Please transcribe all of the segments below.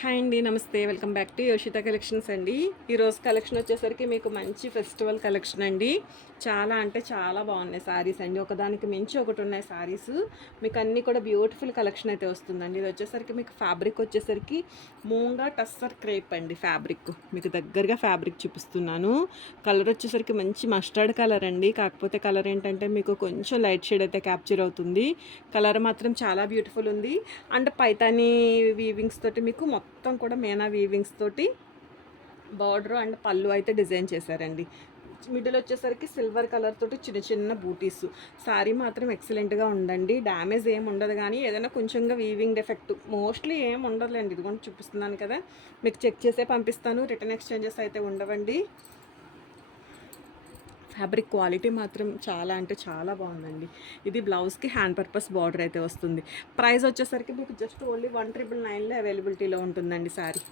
Hi అండి, నమస్తే. Welcome back to యోషిత collections అండి. ఈరోజు కలెక్షన్ వచ్చేసరికి మీకు మంచి ఫెస్టివల్ కలెక్షన్ అండి. చాలా అంటే చాలా బాగున్నాయి శారీస్ అండి. ఒకదానికి మించి ఒకటి ఉన్నాయి శారీస్. మీకు అన్నీ కూడా బ్యూటిఫుల్ కలెక్షన్ అయితే వస్తుందండి. ఇది వచ్చేసరికి మీకు ఫ్యాబ్రిక్ వచ్చేసరికి మూంగా టస్సర్ క్రేప్ అండి. ఫ్యాబ్రిక్ మీకు దగ్గరగా ఫ్యాబ్రిక్ చూపిస్తున్నాను. కలర్ వచ్చేసరికి మంచి మస్టర్డ్ కలర్ అండి. కాకపోతే కలర్ ఏంటంటే మీకు కొంచెం లైట్ షేడ్ అయితే క్యాప్చర్ అవుతుంది. కలర్ మాత్రం చాలా బ్యూటిఫుల్ ఉంది. అండ్ పైతానీ వీవింగ్స్ తోటి మీకు మొత్తం కూడా మీనా వీవింగ్స్ తోటి బార్డర్ అండ్ పళ్ళు అయితే డిజైన్ చేశారండి. మిడిల్ వచ్చేసరికి సిల్వర్ కలర్ తోటి చిన్న చిన్న బూటీస్. శారీ మాత్రం ఎక్సలెంట్గా ఉందండి. డ్యామేజ్ ఏమి ఉండదు, కానీ ఏదైనా కొంచెంగా వీవింగ్ డెఫెక్ట్ మోస్ట్లీ ఏం ఉండదులేండి. ఇది కూడా చూపిస్తున్నాను కదా, మీకు చెక్ చేసే పంపిస్తాను. రిటర్న్ ఎక్స్చేంజెస్ అయితే ఉండవండి. ఫ్యాబ్రిక్ క్వాలిటీ మాత్రం చాలా అంటే చాలా బాగుందండి. ఇది బ్లౌజ్కి హ్యాండ్ పర్పస్ బార్డర్ అయితే వస్తుంది. ప్రైస్ వచ్చేసరికి మీకు జస్ట్ ఓన్లీ 1999లో అవైలబిలిటీలో ఉంటుందండి శారీ.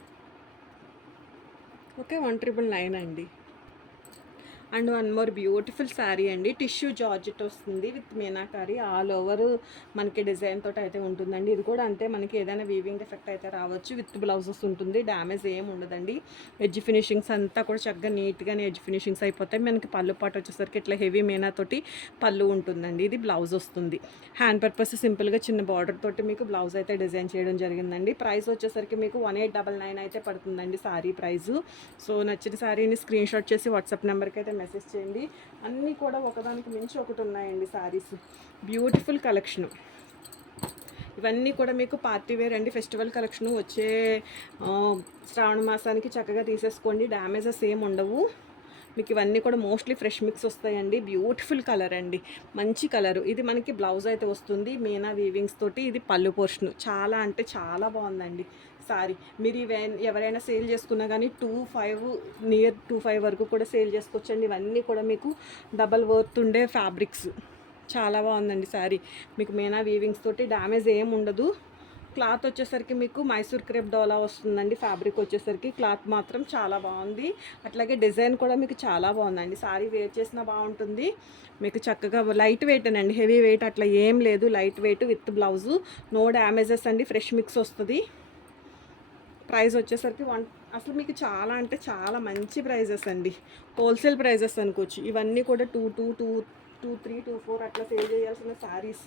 ఓకే, 1999 అండి. And one more beautiful sari అండి. టిష్యూ జార్జెట్ వస్తుంది విత్ మీనాకారి ఆల్ ఓవర్ మనకి డిజైన్ తోటి అయితే ఉంటుందండి. ఇది కూడా అంతే, మనకి ఏదైనా వీవింగ్ ఎఫెక్ట్ అయితే రావచ్చు. విత్ బ్లౌజెస్ ఉంటుంది, డ్యామేజ్ ఏమి ఉండదండి. ఎడ్జ్ ఫినిషింగ్స్ అంతా కూడా చక్కగా నీట్గానే ఎడ్జ్ ఫినిషింగ్స్ అయిపోతాయి. మనకి పళ్ళు పాటు వచ్చేసరికి ఇట్లా హెవీ మీనా తోటి పళ్ళు ఉంటుందండి. ఇది బ్లౌజ్ వస్తుంది. హ్యాండ్ పర్పస్ సింపుల్గా చిన్న బార్డర్ తోటి మీకు బ్లౌజ్ అయితే డిజైన్ చేయడం జరిగిందండి. ప్రైస్ వచ్చేసరికి మీకు 1899 అయితే పడుతుందండి శారీ ప్రైజు. సో నచ్చిన శారీని స్క్రీన్ షాట్ చేసి వాట్సాప్ నెంబర్కి అయితే మెసేజ్ చేయండి. అన్నీ కూడా ఒకదానికి మించి ఒకటి ఉన్నాయండి శారీస్. Beautiful collection. ఇవన్నీ కూడా మీకు పార్టీ వేర్ అండి. ఫెస్టివల్ కలెక్షన్ వచ్చే శ్రావణ మాసానికి చక్కగా తీసేసుకోండి. డ్యామేజెస్ ఏమి ఉండవు. మీకు ఇవన్నీ కూడా మోస్ట్లీ ఫ్రెష్ మిక్స్ వస్తాయండి. బ్యూటిఫుల్ కలర్ అండి, మంచి కలరు. ఇది మనకి బ్లౌజ్ అయితే వస్తుంది మీనా వీవింగ్స్ తోటి. ఇది పళ్ళు పోర్షన్. చాలా అంటే చాలా బాగుందండి సారీ. మీరు ఎవరైనా సేల్ చేసుకున్నా కానీ 25 వరకు కూడా సేల్ చేసుకోవచ్చండి. ఇవన్నీ కూడా మీకు డబల్ వర్త్ ఉండే ఫ్యాబ్రిక్స్. చాలా బాగుందండి శారీ. మీకు మీనా వీవింగ్స్ తోటి డ్యామేజ్ ఏం ఉండదు. క్లాత్ వచ్చేసరికి మీకు మైసూర్ క్రేప్ డోలా వస్తుందండి. ఫ్యాబ్రిక్ వచ్చేసరికి క్లాత్ మాత్రం చాలా బాగుంది. అట్లాగే డిజైన్ కూడా మీకు చాలా బాగుందండి. శారీ వేర్ చేసినా బాగుంటుంది. మీకు చక్కగా లైట్ వెయిట్ అండి, హెవీ వెయిట్ అట్లా ఏం లేదు. Light weight with blouse, no damages అండి. ఫ్రెష్ మిక్స్ వస్తుంది. ప్రైస్ వచ్చేసరికి అసలు మీకు చాలా అంటే చాలా మంచి ప్రైజెస్ అండి. హోల్సేల్ ప్రైజెస్ అనుకోవచ్చు. ఇవన్నీ కూడా 2, 3, 2, 4 అట్లా సేల్ చేయాల్సిన శారీస్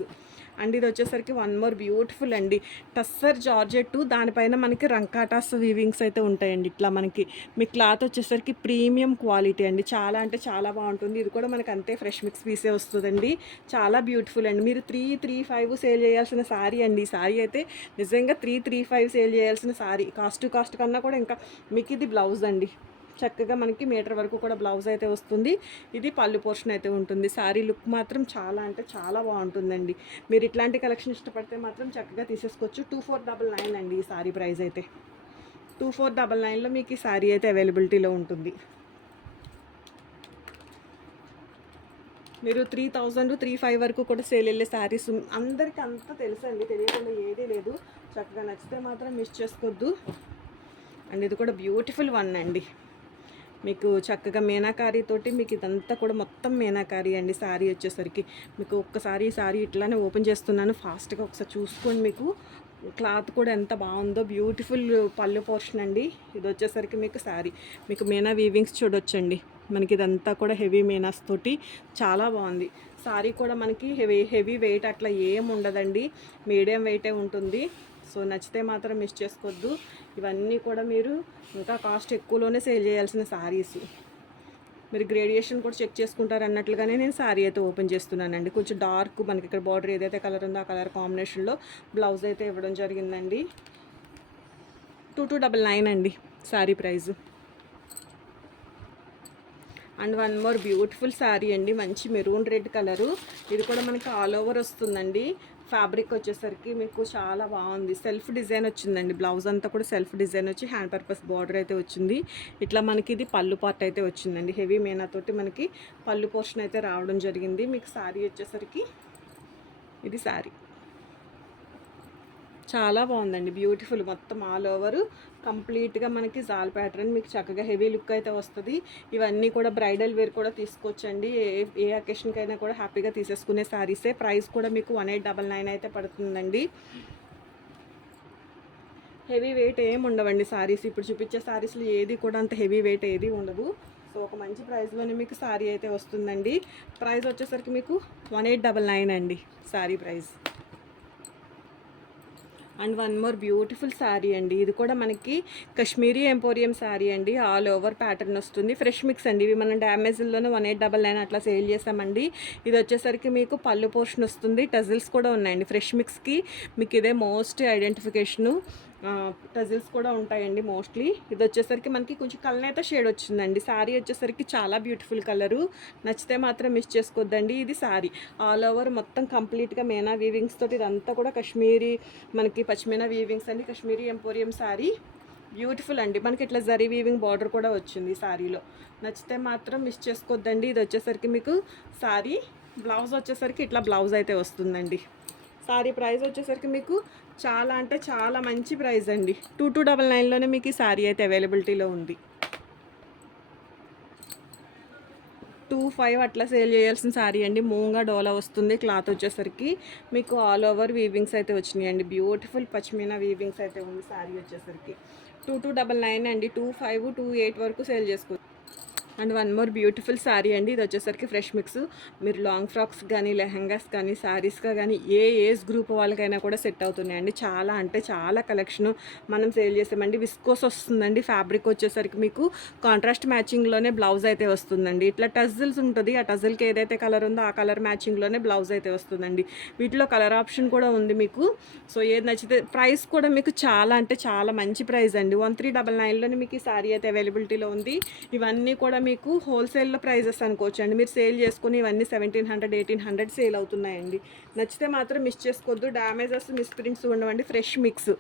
అండ్ ఇది వచ్చేసరికి వన్ మోర్ బ్యూటిఫుల్ అండి. టస్సర్ జార్జెట్, దానిపైన మనకి రంకాటాస్ వీవింగ్స్ అయితే ఉంటాయండి. ఇట్లా మనకి మీ క్లాత్ వచ్చేసరికి ప్రీమియం క్వాలిటీ అండి. చాలా అంటే చాలా బాగుంటుంది. ఇది కూడా మనకి అంతే ఫ్రెష్ మిక్స్ పీసే వస్తుందండి. చాలా బ్యూటిఫుల్ అండి. మీరు 335 సేల్ చేయాల్సిన శారీ అండి. ఈ శారీ అయితే నిజంగా 335 సేల్ చేయాల్సిన శారీ. కాస్ట్ కన్నా కూడా ఇంకా మీకు ఇది బ్లౌజ్ అండి. చక్కగా మనకి మీటర్ వరకు కూడా బ్లౌజ్ అయితే వస్తుంది. ఇది పళ్ళు పోర్షన్ అయితే ఉంటుంది. శారీ లుక్ మాత్రం చాలా అంటే చాలా బాగుంటుందండి. మీరు ఇట్లాంటి కలెక్షన్ ఇష్టపడితే మాత్రం చక్కగా తీసేసుకోవచ్చు. 2499 అండి ఈ శారీ ప్రైస్ అయితే. 2499లో మీకు ఈ శారీ అయితే అవైలబిలిటీలో ఉంటుంది. మీరు 3000, 35 వరకు కూడా సేల్ వెళ్ళే శారీస్ అందరికీ అంతా తెలుసండి. తెలియకుండా ఏదీ లేదు. చక్కగా నచ్చితే మాత్రం మిస్ చేసుకోవద్దు. అండ్ ఇది కూడా బ్యూటిఫుల్ వన్ అండి. మీకు చక్కగా మీనాకారి తోటి మీకు ఇదంతా కూడా మొత్తం మీనాకారి అండి. శారీ వచ్చేసరికి మీకు ఒక్కసారి ఈ శారీ ఇట్లానే ఓపెన్ చేస్తున్నాను, ఫాస్ట్గా ఒకసారి చూసుకోండి. మీకు క్లాత్ కూడా ఎంత బాగుందో. బ్యూటిఫుల్ పళ్ళు పోర్షన్ అండి. ఇది వచ్చేసరికి మీకు శారీ మీకు మీనా వీవింగ్స్ చూడొచ్చండి. మనకి ఇదంతా కూడా హెవీ మీనాస్ తోటి చాలా బాగుంది. శారీ కూడా మనకి హెవీ వెయిట్ అట్లా ఏం ఉండదండి. మీడియం వెయిటే ఉంటుంది. సో నచ్చితే మాత్రం మిస్ చేసుకోవద్దు. ఇవన్నీ కూడా మీరు ఇంకా కాస్ట్ ఎక్కువలోనే సేల్ చేయాల్సిన శారీస్. మీరు గ్రేడియేషన్ కూడా చెక్ చేసుకుంటారు అన్నట్లుగానే నేను శారీ అయితే ఓపెన్ చేస్తున్నానండి. కొంచెం డార్క్ మనకి ఇక్కడ బార్డర్ ఏదైతే కలర్ ఉందో ఆ కలర్ కాంబినేషన్లో బ్లౌజ్ అయితే ఇవ్వడం జరిగిందండి. 2299 అండి sari price. And one more beautiful sari అండి. మంచి మెరూన్ రెడ్ కలరు. ఇది కూడా మనకి ఆల్ ఓవర్ వస్తుందండి. ఫ్యాబ్రిక్ వచ్చేసరికి మీకు చాలా బాగుంది. సెల్ఫ్ డిజైన్ వచ్చిందండి. బ్లౌజ్ అంతా కూడా సెల్ఫ్ డిజైన్ వచ్చి హ్యాండ్ పర్పస్ బార్డర్ అయితే వచ్చింది. ఇట్లా మనకి ఇది పళ్ళు పార్ట్ అయితే వచ్చిందండి. హెవీ మీనాతోటి మనకి పళ్ళు పోర్షన్ అయితే రావడం జరిగింది. మీకు శారీ వచ్చేసరికి ఇది శారీ చాలా బాగుందండి. బ్యూటిఫుల్ మొత్తం ఆల్ ఓవర్ కంప్లీట్గా మనకి జాల్ ప్యాటర్న్ మీకు చక్కగా హెవీ లుక్ అయితే వస్తుంది. ఇవన్నీ కూడా బ్రైడల్ వేర్ కూడా తీసుకోవచ్చండి. ఏ అకేషన్కైనా కూడా హ్యాపీగా తీసేసుకునే శారీసే. ప్రైస్ కూడా మీకు 1899 అయితే పడుతుందండి. హెవీ వెయిట్ ఏమి ఉండవండి సారీస్. ఇప్పుడు చూపించే సారీస్లో ఏది కూడా అంత హెవీ వెయిట్ ఏది ఉండదు. సో ఒక మంచి ప్రైస్లోనే మీకు సారీ అయితే వస్తుందండి. ప్రైస్ వచ్చేసరికి మీకు 1899 అండి sorry price. And one more beautiful sari అండి. ఇది కూడా మనకి కాశ్మీరీ ఎంపోరియం శారీ అండి. ఆల్ ఓవర్ ప్యాటర్న్ వస్తుంది. ఫ్రెష్ మిక్స్ అండి. ఇవి మనం డ్యామేజ్లోనే 1899 అట్లా సేల్ చేసామండి. ఇది వచ్చేసరికి మీకు పళ్ళు పోర్షన్ వస్తుంది. టజిల్స్ కూడా ఉన్నాయండి. ఫ్రెష్ మిక్స్కి మీకు ఇదే మోస్ట్ ఐడెంటిఫికేషను. టజిల్స్ కూడా ఉంటాయండి మోస్ట్లీ. ఇది వచ్చేసరికి మనకి కొంచెం కలనేత షేడ్ వచ్చిందండి. శారీ వచ్చేసరికి చాలా బ్యూటిఫుల్ కలరు. నచ్చితే మాత్రం మిస్ చేసుకోవద్దండి. ఇది శారీ ఆల్ ఓవర్ మొత్తం కంప్లీట్గా మేనా వీవింగ్స్ తోటి ఇదంతా కూడా కాశ్మీరీ మనకి పచ్చిమేనా వీవింగ్స్ అండి. కాశ్మీరీ ఎంపోరియం శారీ బ్యూటిఫుల్ అండి. మనకి ఇట్లా జరీ వీవింగ్ బార్డర్ కూడా వచ్చింది శారీలో. నచ్చితే మాత్రం మిస్ చేసుకోవద్దండి. ఇది వచ్చేసరికి మీకు శారీ బ్లౌజ్ వచ్చేసరికి ఇట్లా బ్లౌజ్ అయితే వస్తుందండి. శారీ ప్రైస్ వచ్చేసరికి మీకు చాలా అంటే చాలా మంచి ప్రైస్ అండి. 2299లోనే మీకు ఈ శారీ అయితే అవైలబిలిటీలో ఉంది. 25 అట్లా సేల్ చేయాల్సిన శారీ అండి. మూంగా డోలా వస్తుంది. క్లాత్ వచ్చేసరికి మీకు ఆల్ ఓవర్ వీవింగ్స్ అయితే వచ్చినాయి అండి. బ్యూటిఫుల్ పచ్చిమీనా వీవింగ్స్ అయితే ఉంది శారీ వచ్చేసరికి. 2299 అండి. 25, 28 వరకు సేల్ చేసుకోవచ్చు. And one more beautiful sari అండి. ఇది వచ్చేసరికి ఫ్రెష్ మిక్స్. మీరు లాంగ్ ఫ్రాక్స్ కానీ లెహంగాస్ కానీ శారీస్గా కానీ ఏ ఏజ్ గ్రూప్ వాళ్ళకైనా కూడా సెట్ అవుతున్నాయండి. చాలా అంటే చాలా కలెక్షన్ మనం సేల్ చేసామండి. విస్కోస్ వస్తుందండి. ఫ్యాబ్రిక్ వచ్చేసరికి మీకు కాంట్రాస్ట్ మ్యాచింగ్లోనే బ్లౌజ్ అయితే వస్తుందండి. ఇట్లా టజిల్స్ ఉంటుంది. ఆ టజిల్కి ఏదైతే కలర్ ఉందో ఆ కలర్ మ్యాచింగ్లోనే బ్లౌజ్ అయితే వస్తుందండి. వీటిలో కలర్ ఆప్షన్ కూడా ఉంది మీకు. సో ఏది నచ్చితే ప్రైస్ కూడా మీకు చాలా అంటే చాలా మంచి ప్రైస్ అండి. 1399లోనే మీకు ఈ శారీ అయితే అవైలబిలిటీలో ఉంది. ఇవన్నీ కూడా మీకు హోల్సేల్లో ప్రైజెస్ అనుకోవచ్చు అండి. మీరు సేల్ చేసుకుని ఇవన్నీ 1700, 1800 సేల్ అవుతున్నాయండి. నచ్చితే మాత్రం మిస్ చేసుకోవద్దు. డ్యామేజెస్ మిస్ప్రింట్స్ ఉండవండి. ఫ్రెష్ మిక్స్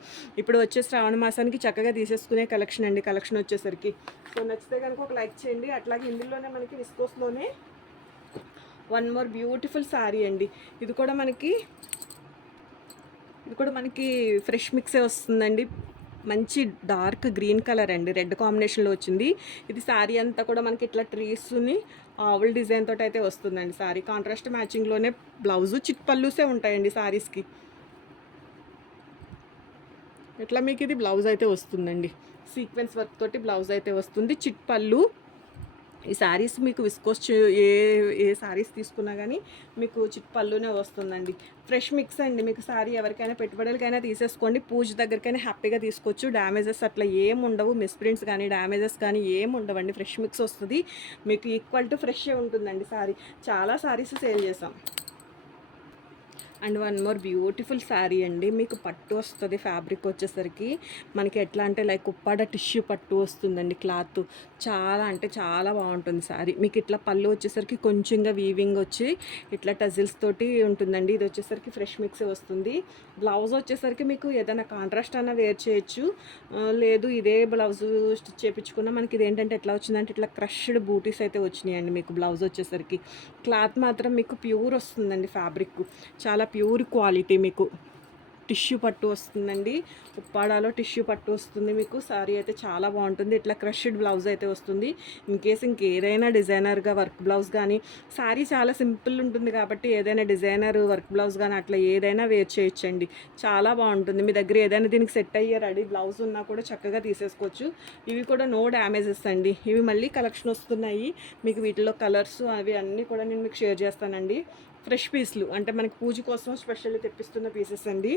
ఇప్పుడు వచ్చే శ్రావణ మాసానికి చక్కగా తీసేసుకునే కలెక్షన్ అండి. కలెక్షన్ వచ్చేసరికి సో నచ్చితే కనుక ఒక లైక్ చేయండి. అట్లాగే ఇందులోనే మనకి విస్కోస్లోనే వన్ మోర్ బ్యూటిఫుల్ శారీ అండి. ఇది కూడా మనకి ఫ్రెష్ మిక్సే వస్తుందండి. మంచి డార్క్ గ్రీన్ కలర్ అండి. రెడ్ కాంబినేషన్లో వచ్చింది. ఇది శారీ అంతా కూడా మనకి ఇట్లా ట్రీస్ని ఆవుల్ డిజైన్ తోటి అయితే వస్తుందండి. శారీ కాంట్రాస్ట్ మ్యాచింగ్లోనే బ్లౌజు చిట్ పల్లూసే ఉంటాయండి శారీస్కి. ఇట్లా మీకు ఇది బ్లౌజ్ అయితే వస్తుందండి. సీక్వెన్స్ వర్క్ తోటి బ్లౌజ్ అయితే వస్తుంది. చిట్ పళ్ళు. ఈ శారీస్ మీకు విస్కోస్ ఏ శారీస్ తీసుకున్నా కానీ మీకు చిట్ పళ్ళునే వస్తుందండి. ఫ్రెష్ మిక్స్ అండి. మీకు శారీ ఎవరికైనా పెట్టుబడులకైనా తీసేసుకోండి. పూజ దగ్గరికైనా హ్యాపీగా తీసుకోవచ్చు. డ్యామేజెస్ అట్లా ఏం ఉండవు. మిస్ప్రింట్స్ కానీ డ్యామేజెస్ కానీ ఏం ఉండవండి. ఫ్రెష్ మిక్స్ వస్తుంది. మీకు ఈక్వల్ టు ఫ్రెషే ఉంటుందండి శారీ. చాలా శారీస్ సేల్ చేసాం. And one more beautiful sari అండి. మీకు పట్టు వస్తుంది. ఫ్యాబ్రిక్ వచ్చేసరికి మనకి ఎట్లా అంటే లైక్ ఉప్పాడ టిష్యూ పట్టు వస్తుందండి. క్లాత్ చాలా అంటే చాలా బాగుంటుంది శారీ. మీకు ఇట్లా పళ్ళు వచ్చేసరికి కొంచెంగా వీవింగ్ వచ్చి ఇట్లా టజిల్స్ తోటి ఉంటుందండి. ఇది వచ్చేసరికి ఫ్రెష్ మిక్స్ వస్తుంది. బ్లౌజ్ వచ్చేసరికి మీకు ఏదైనా కాంట్రాస్ట్ అన్న వేర్ చేయొచ్చు. లేదు ఇదే బ్లౌజ్ స్టిచ్ చేయించుకున్నా మనకి ఇది ఏంటంటే ఎట్లా వచ్చిందంటే ఇట్లా క్రష్డ్ బూటీస్ అయితే వచ్చినాయండి. మీకు బ్లౌజ్ వచ్చేసరికి క్లాత్ మాత్రం మీకు ప్యూర్ వస్తుందండి. ఫ్యాబ్రిక్ చాలా ప్యూర్ క్వాలిటీ. మీకు టిష్యూ పట్టు వస్తుందండి. ఉప్పాడాలో టిష్యూ పట్టు వస్తుంది. మీకు సారీ అయితే చాలా బాగుంటుంది. ఇట్లా క్రష్డ్ బ్లౌజ్ అయితే వస్తుంది. ఇన్కేస్ ఇంకేదైనా డిజైనర్గా వర్క్ బ్లౌజ్ కానీ సారీ చాలా సింపుల్ ఉంటుంది కాబట్టి ఏదైనా డిజైనర్ వర్క్ బ్లౌజ్ కానీ అట్లా ఏదైనా వేర్ చేయొచ్చండి. చాలా బాగుంటుంది. మీ దగ్గర ఏదైనా దీనికి సెట్ అయ్యే రెడీ బ్లౌజ్ ఉన్నా కూడా చక్కగా తీసేసుకోవచ్చు. ఇవి కూడా నో డ్యామేజెస్ అండి. ఇవి మళ్ళీ కలెక్షన్ వస్తున్నాయి. మీకు వీటిలో కలర్స్ అవి అన్నీ కూడా నేను మీకు షేర్ చేస్తానండి. ఫ్రెష్ పీస్లు అంటే మనకి పూజ కోసం స్పెషల్లీ తెప్పిస్తున్న పీసెస్ అండి.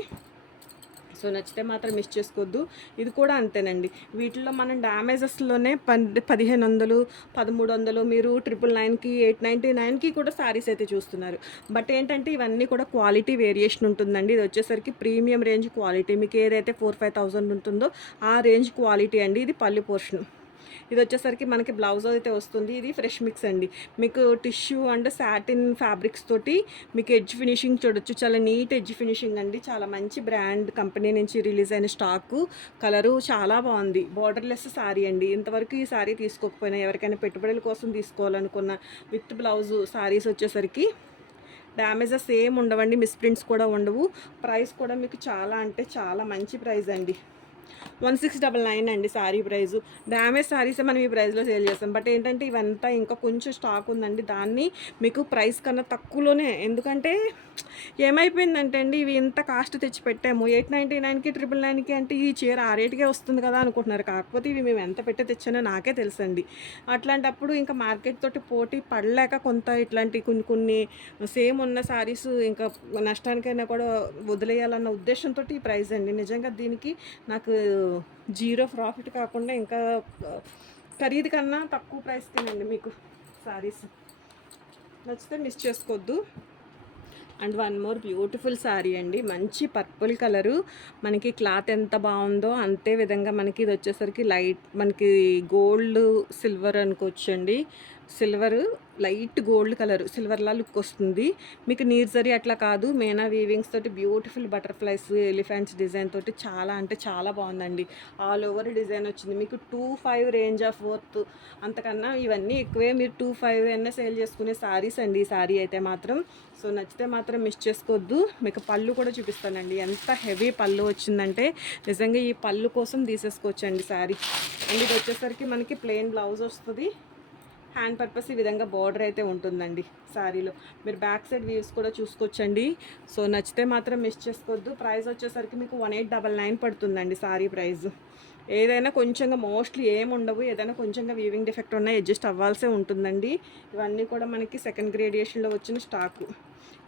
సో నచ్చితే మాత్రం మిస్ చేసుకోవద్దు. ఇది కూడా అంతేనండి. వీటిలో మనం డ్యామేజెస్లోనే 1500, 1300 మీరు 999కి 899కి కూడా శారీస్ అయితే చూస్తున్నారు. బట్ ఏంటంటే ఇవన్నీ కూడా క్వాలిటీ వేరియేషన్ ఉంటుందండి. ఇది వచ్చేసరికి ప్రీమియం రేంజ్ క్వాలిటీ. మీకు ఏదైతే 4-5,000 ఉంటుందో ఆ రేంజ్ క్వాలిటీ అండి. ఇది పళ్ళు పోర్షన్. ఇది వచ్చేసరికి మనకి బ్లౌజ్ అయితే వస్తుంది. ఇది ఫ్రెష్ మిక్స్ అండి. మీకు టిష్యూ అండ్ సాటిన్ ఫ్యాబ్రిక్స్ తోటి మీకు ఎడ్జ్ ఫినిషింగ్ చూడొచ్చు. చాలా నీట్ ఎడ్జ్ ఫినిషింగ్ అండి. చాలా మంచి బ్రాండ్ కంపెనీ నుంచి రిలీజ్ అయిన స్టాకు. కలరు చాలా బాగుంది. బార్డర్లెస్ శారీ అండి. ఇంతవరకు ఈ శారీ తీసుకోకపోయినా ఎవరికైనా పెట్టుబడుల కోసం తీసుకోవాలనుకున్న విత్ బ్లౌజు శారీస్ వచ్చేసరికి డ్యామేజెస్ ఏం ఉండవండి. మిస్ప్రింట్స్ కూడా ఉండవు. ప్రైస్ కూడా మీకు చాలా అంటే చాలా మంచి ప్రైస్ అండి. 1699 అండి శారీ ప్రైజు. డ్యామేజ్ శారీసే మనం ఈ ప్రైస్లో సేల్ చేస్తాం. బట్ ఏంటంటే ఇవంతా ఇంకా కొంచెం స్టాక్ ఉందండి. దాన్ని మీకు ప్రైస్ కన్నా తక్కువలోనే, ఎందుకంటే ఏమైపోయిందంటే అండి, ఇవి ఇంత కాస్ట్ తెచ్చి పెట్టాము 899కి 999కి అంటే ఈ చీర ఆ రేటుకే వస్తుంది కదా అనుకుంటున్నారు. కాకపోతే ఇవి మేము ఎంత పెట్టి తెచ్చానో నాకే తెలుసండి. అట్లాంటప్పుడు ఇంకా మార్కెట్ తోటి పోటీ పడలేక కొంత ఇట్లాంటి కొన్ని కొన్ని సేమ్ ఉన్న శారీస్ ఇంకా నష్టానికైనా కూడా వదిలేయాలన్న ఉద్దేశంతో ఈ ప్రైస్ అండి. నిజంగా దీనికి నాకు జీరో ప్రాఫిట్ కాకుండా ఇంకా ఖరీదు కన్నా తక్కువ ప్రైస్కేనండి మీకు శారీస్. నచ్చితే మిస్ చేసుకోవద్దు. And one more beautiful sari అండి, మంచి పర్పుల్ కలరు. మనకి క్లాత్ ఎంత బాగుందో అంతే విధంగా మనకి ఇది వచ్చేసరికి లైట్ మనకి గోల్డ్ సిల్వర్ అనుకోవచ్చండి. సిల్వర్ లైట్ గోల్డ్ కలర్ సిల్వర్లా లుక్ వస్తుంది. మీకు నీర్ జరీ అట్లా కాదు, మేనా వీవింగ్స్ తోటి బ్యూటిఫుల్ బటర్ఫ్లైస్ ఎలిఫెంట్స్ డిజైన్ తోటి చాలా అంటే చాలా బాగుందండి. ఆల్ ఓవర్ డిజైన్ వచ్చింది. మీకు 25 రేంజ్ ఆఫ్ వర్త్, అంతకన్నా ఇవన్నీ ఎక్కువే. మీరు 25 అయినా సేల్ చేసుకునే శారీస్ అండి ఈ శారీ అయితే మాత్రం. సో నచ్చితే మాత్రం మిస్ చేసుకోవద్దు. మీకు పళ్ళు కూడా చూపిస్తానండి, ఎంత హెవీ పళ్ళు వచ్చిందంటే నిజంగా ఈ పళ్ళు కోసం తీసేసుకోవచ్చండి శారీ. అండ్ ఇది వచ్చేసరికి మనకి ప్లెయిన్ బ్లౌజ్ వస్తుంది. హ్యాండ్ పర్పస్ ఈ విధంగా బార్డర్ అయితే ఉంటుందండి శారీలో. మీరు బ్యాక్ సైడ్ వ్యూస్ కూడా చూసుకోవచ్చండి. సో నచ్చితే మాత్రం మిస్ చేసుకోవద్దు. ప్రైస్ వచ్చేసరికి మీకు 1899 పడుతుందండి శారీ ప్రైస్. ఏదైనా కొంచెంగా మోస్ట్లీ ఏముండవు, ఏదైనా కొంచెంగా వీవింగ్ డిఫెక్ట్ ఉన్నా అడ్జస్ట్ అవ్వాల్సే ఉంటుందండి. ఇవన్నీ కూడా మనకి సెకండ్ గ్రేడియేషన్లో వచ్చిన స్టాకు.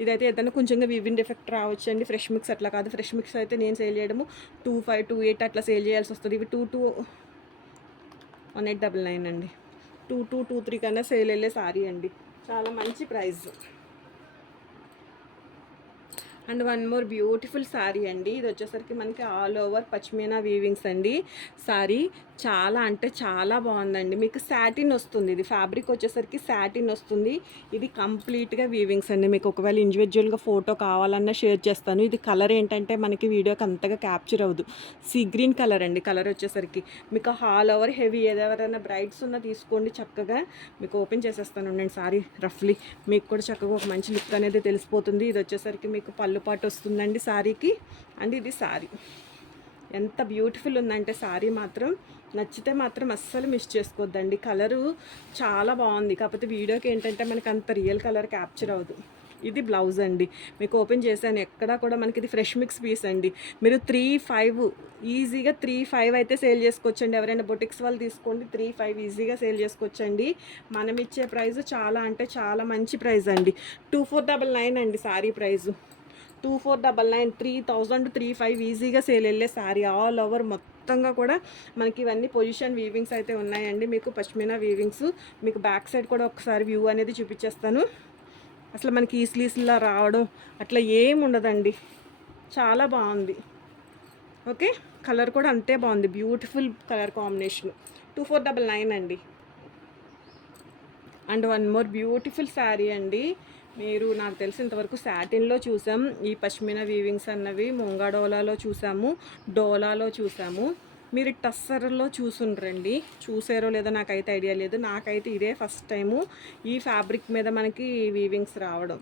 ఇదైతే ఏదైనా కొంచెంగా వీవింగ్ డిఫెక్ట్ రావచ్చు అండి. ఫ్రెష్ మిక్స్ అట్లా కాదు. ఫ్రెష్ మిక్స్ అయితే నేను సేల్ చేయడము 25, 28 అట్లా సేల్ చేయాల్సి వస్తుంది. ఇవి 1899 అండి. 2223 కన్నా సేల్ వెళ్ళే సారీ అండి. చాలా మంచి price. And one more beautiful sari అండి. ఇది వచ్చేసరికి మనకి ఆల్ ఓవర్ పచ్మీనా వీవింగ్స్ అండి. శారీ చాలా అంటే చాలా బాగుందండి. మీకు సాటిన్ వస్తుంది. ఇది ఫ్యాబ్రిక్ వచ్చేసరికి సాటిన్ వస్తుంది. ఇది కంప్లీట్గా వీవింగ్స్ అండి. మీకు ఒకవేళ ఇండివిజువల్గా ఫోటో కావాలన్నా షేర్ చేస్తాను. ఇది కలర్ ఏంటంటే మనకి వీడియోకి అంతగా క్యాప్చర్ అవ్వదు. సీ గ్రీన్ కలర్ అండి. కలర్ వచ్చేసరికి మీకు ఆల్ ఓవర్ హెవీ, ఎవరైనా బ్రైడ్స్ ఉన్న తీసుకోండి చక్కగా. మీకు ఓపెన్ చేసేస్తాను ఉండండి శారీ రఫ్లీ. మీకు కూడా చక్కగా ఒక మంచి లుక్ అనేది తెలిసిపోతుంది. ఇది వచ్చేసరికి మీకు పళ్ళు పాటు వస్తుందండి శారీకి. అండ్ ఇది శారీ ఎంత బ్యూటిఫుల్ ఉందంటే శారీ మాత్రం నచ్చితే మాత్రం అస్సలు మిస్ చేసుకోవద్దండి. కలరు చాలా బాగుంది. కాకపోతే వీడియోకి ఏంటంటే మనకి అంత రియల్ కలర్ క్యాప్చర్ అవ్వదు. ఇది బ్లౌజ్ అండి. మీకు ఓపెన్ చేశాను, ఎక్కడా కూడా మనకి ఇది ఫ్రెష్ మిక్స్ పీస్ అండి. మీరు 3-5 ఈజీగా 3-5 అయితే సేల్ చేసుకోవచ్చండి. ఎవరైనా బొటిక్స్ వాళ్ళు తీసుకోండి, 3-5 ఈజీగా సేల్ చేసుకోవచ్చండి. మనం ఇచ్చే ప్రైస్ చాలా అంటే చాలా మంచి ప్రైస్ అండి. 2499 అండి శారీ ప్రైజు. 2499, 3000 35 ఈజీగా సేల్ వెళ్ళే శారీ. ఆల్ ఓవర్ మొత్తంగా కూడా మనకి ఇవన్నీ పొజిషన్ వీవింగ్స్ అయితే ఉన్నాయండి. మీకు పష్మినా వీవింగ్స్. మీకు బ్యాక్ సైడ్ కూడా ఒకసారి వ్యూ అనేది చూపించేస్తాను. అసలు మనకి ఈ స్లీవ్స్లా రావడం అట్లా ఏం ఉండదండి. చాలా బాగుంది. ఓకే, కలర్ కూడా అంతే బాగుంది. Beautiful colour combination. 2499 అండి. And one more beautiful sari అండి. మీరు నాకు తెలిసి ఇంతవరకు సాటిన్లో చూసాం. ఈ పష్మినా వీవింగ్స్ అన్నవి ముంగా డోలాలో చూసాము, డోలాలో చూసాము. మీరు టస్సర్లో చూసుండ్రండి. చూసారో లేదో నాకైతే ఐడియా లేదు. నాకైతే ఇదే ఫస్ట్ టైము ఈ ఫ్యాబ్రిక్ మీద మనకి వీవింగ్స్ రావడం.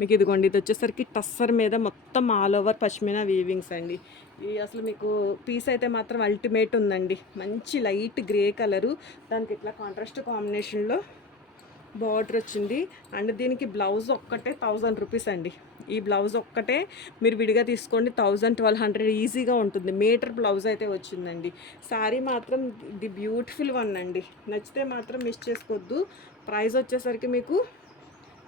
మీకు ఇదిగోండి, ఇది వచ్చేసరికి టస్సర్ మీద మొత్తం ఆల్ ఓవర్ పష్మినా వీవింగ్స్ అండి. ఇది అసలు మీకు పీస్ అయితే మాత్రం అల్టిమేట్ ఉందండి. మంచి లైట్ గ్రే కలరు, దానికి ఇట్లా కాంట్రాస్ట్ కాంబినేషన్లో బార్డర్ వచ్చింది. అండ్ దీనికి బ్లౌజ్ ఒక్కటే 1000 రూపీస్ అండి. ఈ బ్లౌజ్ ఒక్కటే మీరు విడిగా తీసుకోండి, 1000-1200 ఈజీగా ఉంటుంది. మీటర్ బ్లౌజ్ అయితే వచ్చిందండి. శారీ మాత్రం ది బ్యూటిఫుల్ వన్ అండి. నచ్చితే మాత్రం మిస్ చేసుకోవద్దు. ప్రైస్ వచ్చేసరికి మీకు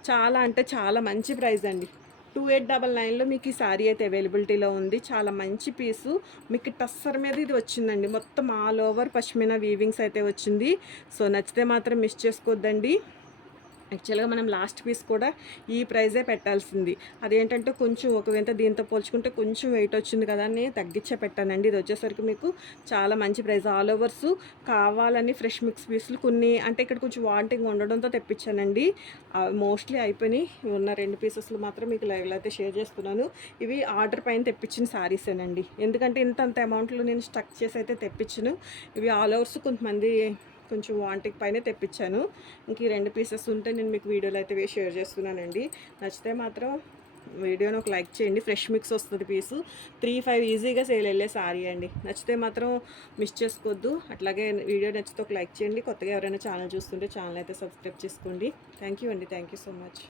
చాలా అంటే చాలా మంచి ప్రైస్ అండి. 2899లో మీకు ఈ శారీ అయితే అవైలబిలిటీలో ఉంది. చాలా మంచి పీసు. మీకు టస్సర్ మీద ఇది వచ్చిందండి. మొత్తం ఆల్ ఓవర్ పష్మినా వీవింగ్స్ అయితే వచ్చింది. సో నచ్చితే మాత్రం మిస్ చేసుకోవద్దండి. యాక్చువల్గా మనం లాస్ట్ పీస్ కూడా ఈ ప్రైజే పెట్టాల్సింది. అదేంటంటే కొంచెం ఒకవేళ దీంతో పోల్చుకుంటే కొంచెం వెయిట్ వచ్చింది కదా అని తగ్గించే పెట్టానండి. ఇది వచ్చేసరికి మీకు చాలా మంచి ప్రైస్. ఆల్ ఓవర్స్ కావాలని ఫ్రెష్ మిక్స్ పీసులు కొన్ని అంటే ఇక్కడ కొంచెం వాంటింగ్ ఉండడంతో తెప్పించానండి. మోస్ట్లీ అయిపోయినాయి. ఉన్న 2 పీసెస్లు మాత్రం మీకు లైవ్లో అయితే షేర్ చేస్తున్నాను. ఇవి ఆర్డర్ పైన తెప్పించిన శారీసేనండి. ఎందుకంటే ఇంత అమౌంట్లో నేను స్టక్ చేసి అయితే తెప్పించను. ఇవి ఆల్ ఓవర్స్ కొంతమంది కొంచెం వాంటింగ్ పైన తెప్పించాను. ఇంక ఈ 2 పీసెస్ ఉంటే నేను మీకు వీడియోలో అయితే షేర్ చేస్తున్నానండి. నచ్చితే మాత్రం వీడియోని ఒక లైక్ చేయండి. ఫ్రెష్ మిక్స్ వస్తుంది పీసు. 3-5 ఈజీగా సేల్ వెళ్ళే సారీ అండి. నచ్చితే మాత్రం మిస్ చేసుకోవద్దు. అట్లాగే వీడియో నచ్చితే ఒక లైక్ చేయండి. కొత్తగా ఎవరైనా ఛానల్ చూస్తుంటే ఛానల్ అయితే సబ్స్క్రైబ్ చేసుకోండి. థ్యాంక్ యూ అండి. Thank you so much.